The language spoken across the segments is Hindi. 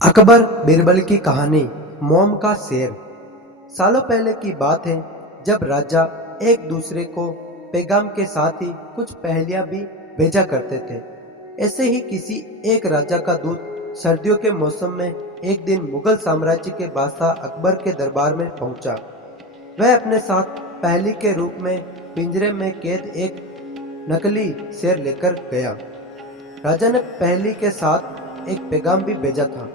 अकबर बीरबल की कहानी मोम का शेर। सालों पहले की बात है जब राजा एक दूसरे को पैगाम के साथ ही कुछ पहेलियां भी भेजा करते थे। ऐसे ही किसी एक राजा का दूत सर्दियों के मौसम में एक दिन मुगल साम्राज्य के बादशाह अकबर के दरबार में पहुंचा। वह अपने साथ पहेली के रूप में पिंजरे में कैद एक नकली शेर लेकर गया। राजा ने पहेली के साथ एक पैगाम भी भेजा था।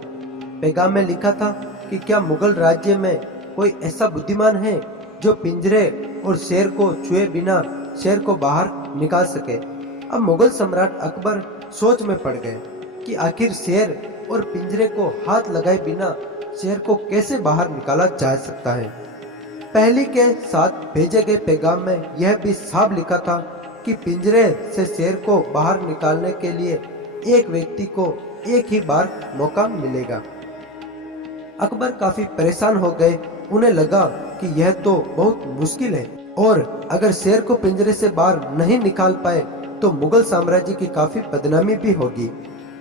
पैगाम में लिखा था कि क्या मुगल राज्य में कोई ऐसा बुद्धिमान है जो पिंजरे और शेर को छुए बिना शेर को बाहर निकाल सके। अब मुगल सम्राट अकबर सोच में पड़ गए कि आखिर शेर और पिंजरे को हाथ लगाए बिना शेर को कैसे बाहर निकाला जा सकता है। पहेली के साथ भेजे गए पैगाम में यह भी साफ लिखा था कि पिंजरे से शेर को बाहर निकालने के लिए एक व्यक्ति को एक ही बार मौका मिलेगा। अकबर काफी परेशान हो गए। उन्हें लगा कि यह तो बहुत मुश्किल है और अगर शेर को पिंजरे से बाहर नहीं निकाल पाए तो मुगल साम्राज्य की काफी बदनामी भी होगी।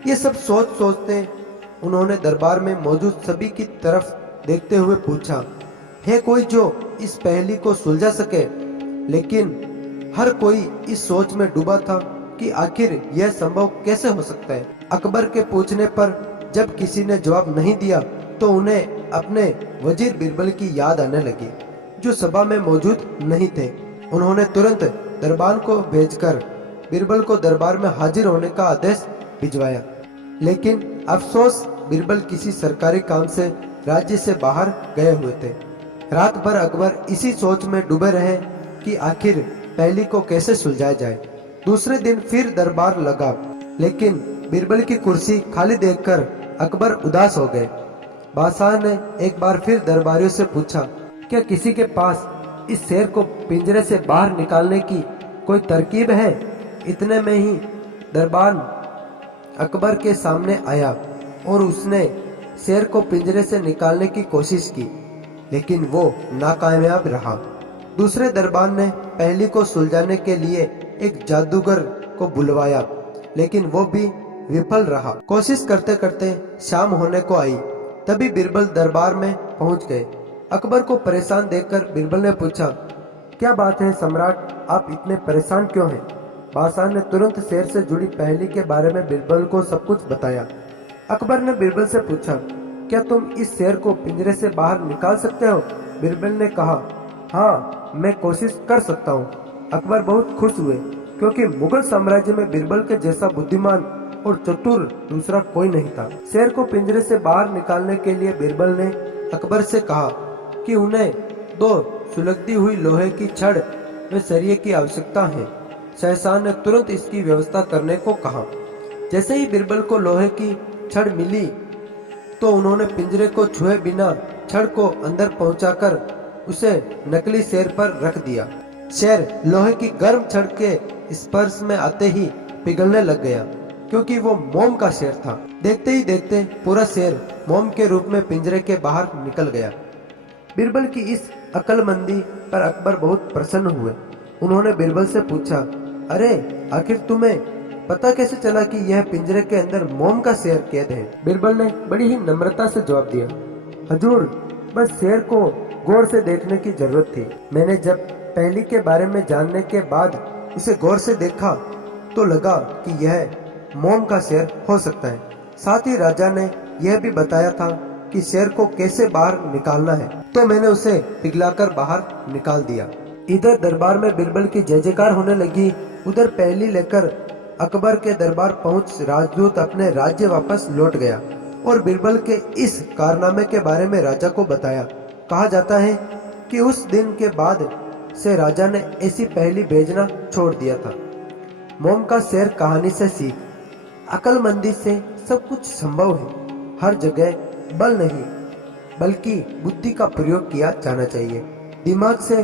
ये सब सोचते उन्होंने दरबार में मौजूद सभी की तरफ देखते हुए पूछा, है कोई जो इस पहेली को सुलझा सके। लेकिन हर कोई इस सोच में डूबा था कि आखिर यह संभव कैसे हो सकता है। अकबर के पूछने पर जब किसी ने जवाब नहीं दिया तो उन्हें अपने वजीर बीरबल की याद आने लगी, जो सभा में मौजूद नहीं थे। उन्होंने तुरंत दरबार को भेजकर बीरबल को दरबार में हाजिर होने का आदेश भिजवाया। लेकिन अफसोस, बीरबल किसी सरकारी काम से राज्य से बाहर गए हुए थे। रात भर अकबर इसी सोच में डूबे रहे कि आखिर पहेली को कैसे सुलझाया जाए। दूसरे दिन फिर दरबार लगा, लेकिन बीरबल की कुर्सी खाली देखकर अकबर उदास हो गए। बादशाह ने एक बार फिर दरबारियों से पूछा, क्या किसी के पास इस शेर को पिंजरे से बाहर निकालने की कोई तरकीब है। इतने में ही दरबान अकबर के सामने आया और उसने शेर को पिंजरे से निकालने की कोशिश की, लेकिन वो नाकामयाब रहा। दूसरे दरबान ने पहेली को सुलझाने के लिए एक जादूगर को बुलवाया, लेकिन वो भी विफल रहा। कोशिश करते करते शाम होने को आई, तभी बीरबल दरबार में पहुंच गए। अकबर को परेशान देखकर बीरबल ने पूछा, क्या बात है सम्राट, आप इतने परेशान क्यों हैं। बादशाह ने तुरंत शेर से जुड़ी पहेली के बारे में बीरबल को सब कुछ बताया। अकबर ने बीरबल से पूछा, क्या तुम इस शेर को पिंजरे से बाहर निकाल सकते हो। बीरबल ने कहा, हाँ मैं कोशिश कर सकता हूँ। अकबर बहुत खुश हुए क्योंकि मुगल साम्राज्य में बीरबल के जैसा बुद्धिमान और चतुर दूसरा कोई नहीं था। शेर को पिंजरे से बाहर निकालने के लिए बीरबल ने अकबर से कहा कि उन्हें 2 सुलगती हुई लोहे की छड़ व सरिये की आवश्यकता है। शहंशाह ने तुरंत इसकी व्यवस्था करने को कहा। जैसे ही बीरबल को लोहे की छड़ मिली तो उन्होंने पिंजरे को छुए बिना छड़ को अंदर पहुंचाकर उसे नकली शेर पर रख दिया। शेर लोहे की गर्म छड़ के स्पर्श में आते ही पिघलने लग गया, क्योंकि वो मोम का शेर था। देखते ही देखते पूरा शेर मोम के रूप में पिंजरे के बाहर निकल गया। बीरबल की इस अक्लमंदी पर अकबर बहुत प्रसन्न हुए। उन्होंने बीरबल से पूछा, अरे आखिर तुम्हें पता कैसे चला कि यह पिंजरे के अंदर मोम का शेर कैद है। बीरबल ने बड़ी ही नम्रता से जवाब दिया, हजूर बस शेर को गौर से देखने की जरूरत थी। मैंने जब पहेली के बारे में जानने के बाद उसे गौर से देखा तो लगा कि यह मोम का शेर हो सकता है। साथ ही राजा ने यह भी बताया था कि शेर को कैसे बाहर निकालना है, तो मैंने उसे पिघलाकर बाहर निकाल दिया। इधर दरबार में बीरबल की जय जयकार होने लगी। उधर पहेली लेकर अकबर के दरबार पहुंच राजदूत अपने राज्य वापस लौट गया और बीरबल के इस कारनामे के बारे में राजा को बताया। कहा जाता है कि उस दिन के बाद से राजा ने ऐसी पहेली भेजना छोड़ दिया था। मोम का शेर कहानी से सीख, अक्लमंदी से सब कुछ संभव है। हर जगह बल नहीं बल्कि बुद्धि का प्रयोग किया जाना चाहिए। दिमाग से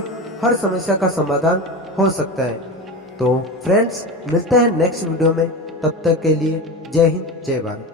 हर समस्या का समाधान हो सकता है। तो फ्रेंड्स, मिलते हैं नेक्स्ट वीडियो में। तब तक के लिए जय हिंद, जय भारत।